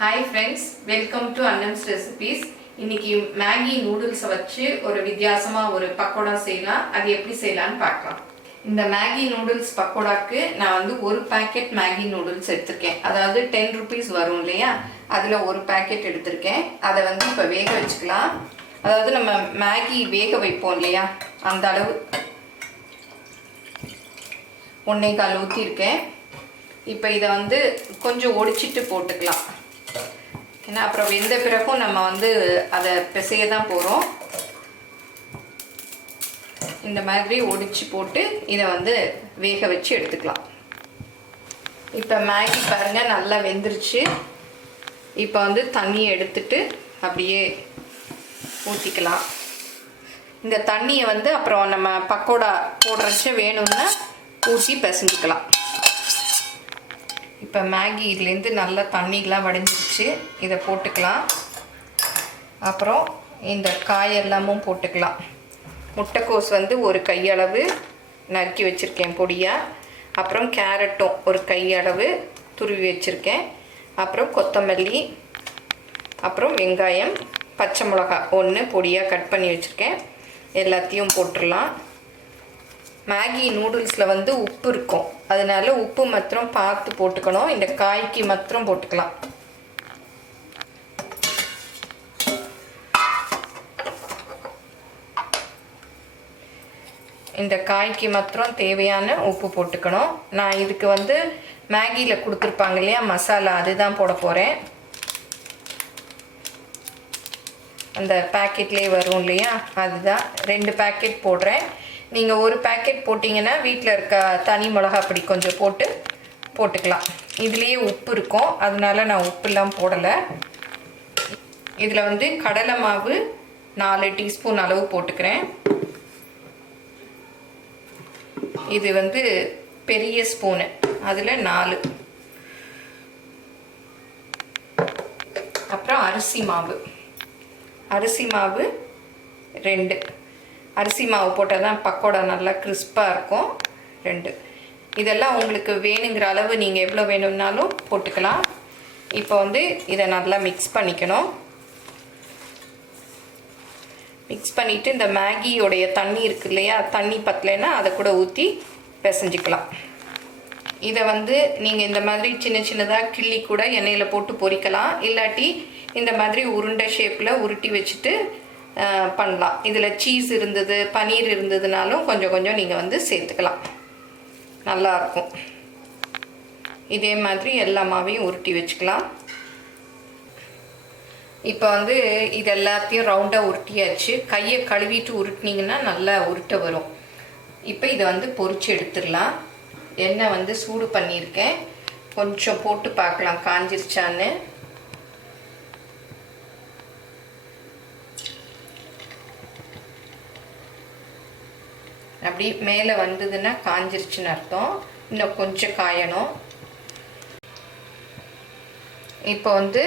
Hi friends, welcome to Annam's Recipes. இன்னைக்கு Maggi noodles வச்சு ஒரு வித்தியாசமா ஒரு பக்கோடா செய்யலாம். அது எப்படி செய்யலாம்னு பார்க்கலாம். இந்த மேகி நூடுல்ஸ் பக்கோடாக்கு நான் வந்து ஒரு பாக்கெட் மேகி நூடுல்ஸ் எடுத்துர்க்கேன். அதாவது 10 rupees வரும் இல்லையா? அதுல ஒரு பாக்கெட் எடுத்துர்க்கேன். அதை வந்து இப்ப வேக வச்சுக்கலாம். அதாவது நம்ம மேகி வேக வைப்போம் இல்லையா? அந்த அளவு 1.25 ஊத்திருக்கேன். இப்போ இதை வந்து கொஞ்சம் ஒடிச்சிட்டு போட்டுக்கலாம். ஏன்னா அப்புறம் வெந்த பிறகும் நம்ம வந்து அதை பிசைய தான் போகிறோம். இந்த மாதிரி ஒடிச்சு போட்டு இதை வந்து வேக வச்சு எடுத்துக்கலாம். இப்போ மேகி பாருங்கள் நல்லா வெந்துருச்சு. இப்போ வந்து தண்ணியை எடுத்துட்டு அப்படியே ஊற்றிக்கலாம். இந்த தண்ணியை வந்து அப்புறம் நம்ம பக்கோடா போடுறச்ச வேணும்னா ஊற்றி பிசைஞ்சிக்கலாம். இப்போ மேகி இதுலேருந்து நல்லா தண்ணிலாம் வடிஞ்சிருச்சு. இதை போட்டுக்கலாம். அப்புறம் இந்த காயெல்லாமும் போட்டுக்கலாம். முட்டைக்கோஸ் வந்து ஒரு கையளவு நறுக்கி வச்சுருக்கேன் பொடியாக. அப்புறம் கேரட்டும் ஒரு கையளவு துருவி வச்சுருக்கேன். அப்புறம் கொத்தமல்லி, அப்புறம் வெங்காயம், பச்சை மிளகாய் 1 பொடியாக கட் பண்ணி வச்சுருக்கேன். எல்லாத்தையும் போட்டுடலாம். மேகி நூடுல்ஸில் வந்து உப்பு இருக்கும், அதனால உப்பு மாத்திரம் பார்த்து போட்டுக்கணும். இந்த காய்க்கு மாத்திரம் போட்டுக்கலாம். இந்த காய்க்கு மாத்திரம் தேவையான உப்பு போட்டுக்கணும். நான் இதுக்கு வந்து மேகியில் கொடுத்துருப்பாங்க இல்லையா மசாலா, அதுதான் போட போகிறேன். அந்த பேக்கெட்லேயே வரும் இல்லையா, அதுதான் 2 பேக்கெட் போடுறேன். நீங்கள் ஒரு பேக்கெட் போட்டிங்கன்னா வீட்டில் இருக்க தனி மிளகா பொடி கொஞ்சம் போட்டுக்கலாம். இதுலேயே உப்பு இருக்கும், அதனால நான் உப்புலாம் போடலை. இதில் வந்து கடலை மாவு 4 டீஸ்பூன் அளவு போட்டுக்கிறேன். இது வந்து பெரிய ஸ்பூனு, அதில் 4. அப்புறம் அரிசி மாவு 2. அரிசி மாவு போட்டால் தான் பக்கோடா நல்லா கிறிஸ்பாக இருக்கும். 2. இதெல்லாம் உங்களுக்கு வேணுங்கிற அளவு நீங்கள் எவ்வளோ வேணும்னாலும் போட்டுக்கலாம். இப்போ வந்து இதை நல்லா மிக்ஸ் பண்ணிக்கணும். மிக்ஸ் பண்ணிவிட்டு இந்த மேகியோடைய தண்ணி இருக்கு இல்லையா, தண்ணி பத்தலைன்னா அதை கூட ஊற்றி பிசைஞ்சிக்கலாம். இதை வந்து நீங்கள் இந்த மாதிரி சின்ன சின்னதாக கிள்ளி கூட எண்ணெயில் போட்டு பொரிக்கலாம். இல்லாட்டி இந்த மாதிரி உருண்டை ஷேப்பில் உருட்டி வச்சுட்டு பண்ணலாம். இதில் சீஸ் இருந்தது, பனீர் இருந்ததுனாலும் கொஞ்சம் கொஞ்சம் நீங்கள் வந்து சேர்த்துக்கலாம், நல்லாயிருக்கும். இதே மாதிரி எல்லா மாவையும் உருட்டி வச்சுக்கலாம். இப்போ வந்து இது எல்லாத்தையும் ரவுண்டாக உருட்டியாச்சு. கையை கழுவிட்டு உருட்டினீங்கன்னா நல்லா உருட்ட வரும். இப்போ இதை வந்து பொரிச்சு எடுத்துடலாம். எண்ணெய் வந்து சூடு பண்ணியிருக்கேன். கொஞ்சம் போட்டு பார்க்கலாம் காஞ்சிருச்சான்னு. அப்படி மேலே வந்ததுன்னா காஞ்சிருச்சுன்னு அர்த்தம். இன்னும் கொஞ்சம் காயணும். இப்போ வந்து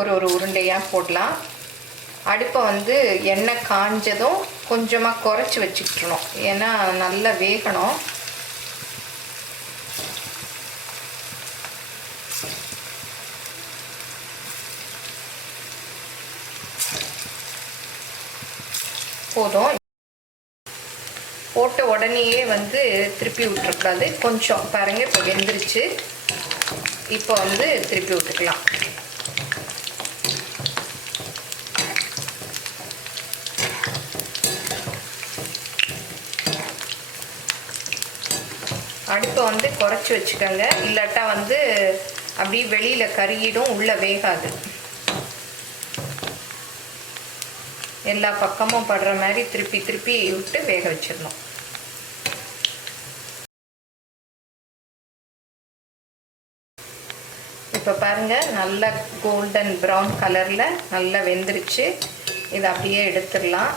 ஒரு உருண்டையாக போடலாம். அடுப்பை வந்து எண்ணெய் காஞ்சதும் கொஞ்சமாக குறைச்சி வச்சுக்கிட்டணும், ஏன்னா நல்லா வேகணும். போதும். போட்ட உடனேயே வந்து திருப்பி விட்டுறக்கூடாது. கொஞ்சம் பாருங்கள், இப்போ வெந்துருச்சு. இப்போ வந்து திருப்பி விட்டுக்கலாம். அடுப்பை வந்து குறைச்சி வச்சுக்கோங்க, இல்லாட்டா வந்து அப்படியே வெளியில் கருகிடும், உள்ளே வேகாது. எல்லா பக்கமும் படுற மாதிரி திருப்பி திருப்பி விட்டு வேக வச்சிடணும். இப்போ பாருங்கள், நல்லா கோல்டன் ப்ரௌன் கலரில் நல்லா வெந்துருச்சு. இதை அப்படியே எடுத்துடலாம்.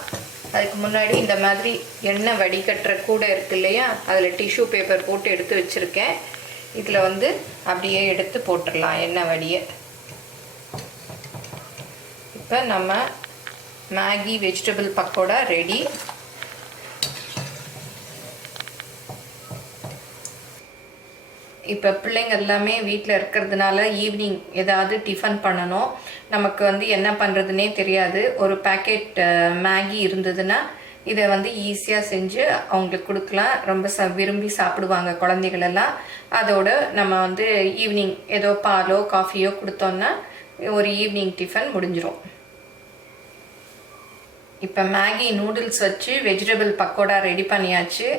அதுக்கு முன்னாடி இந்த மாதிரி எண்ணெய் வடிகட்டுற கூட இருக்கு இல்லையா, அதில் டிஷ்யூ பேப்பர் போட்டு எடுத்து வச்சுருக்கேன். இதில் வந்து அப்படியே எடுத்து போட்டுடலாம் எண்ணெய் வடியை. இப்போ நம்ம மேகி வெஜிடபிள் பக்கோடா ரெடி. இப்போ பிள்ளைங்க எல்லாமே வீட்டில் இருக்கிறதுனால ஈவினிங் ஏதாவது டிஃபன் பண்ணணும். நமக்கு வந்து என்ன பண்ணுறதுனே தெரியாது. ஒரு பேக்கெட் மேகி இருந்ததுன்னா இதை வந்து ஈஸியாக செஞ்சு அவங்களுக்கு கொடுக்கலாம். ரொம்ப விரும்பி சாப்பிடுவாங்க குழந்தைகளெல்லாம். அதோட நம்ம வந்து ஈவினிங் ஏதோ பாலோ காஃபியோ கொடுத்தோன்னா ஒரு ஈவினிங் டிஃபன் முடிஞ்சிடும். இப்போ மேகி நூடுல்ஸ் வச்சு வெஜிடபிள் பக்கோடா ரெடி பண்ணியாச்சு.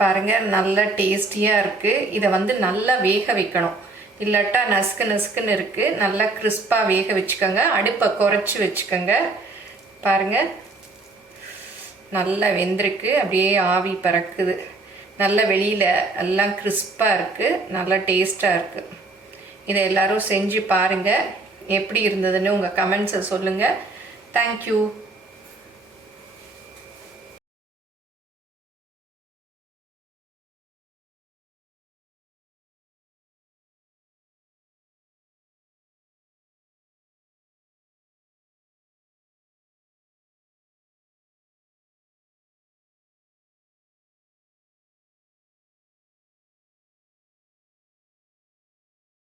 பாருங்கள், நல்லா டேஸ்டியாக இருக்குது. இதை வந்து நல்லா வேக வைக்கணும், இல்லாட்டா நசுக்கு நசுக்குன்னு இருக்குது. நல்லா கிறிஸ்பாக வேக வச்சுக்கோங்க. அடுப்பை குறைச்சி வச்சுக்கோங்க. பாருங்கள், நல்லா வெந்திருக்கு. அப்படியே ஆவி பறக்குது. நல்லா வெளியில் எல்லாம் கிறிஸ்பாக இருக்குது. நல்லா டேஸ்ட்டாக இருக்குது. இதை எல்லோரும் செஞ்சு பாருங்கள். எப்படி இருந்ததுன்னு உங்கள் கமெண்ட்ஸை சொல்லுங்கள். தேங்க்யூ.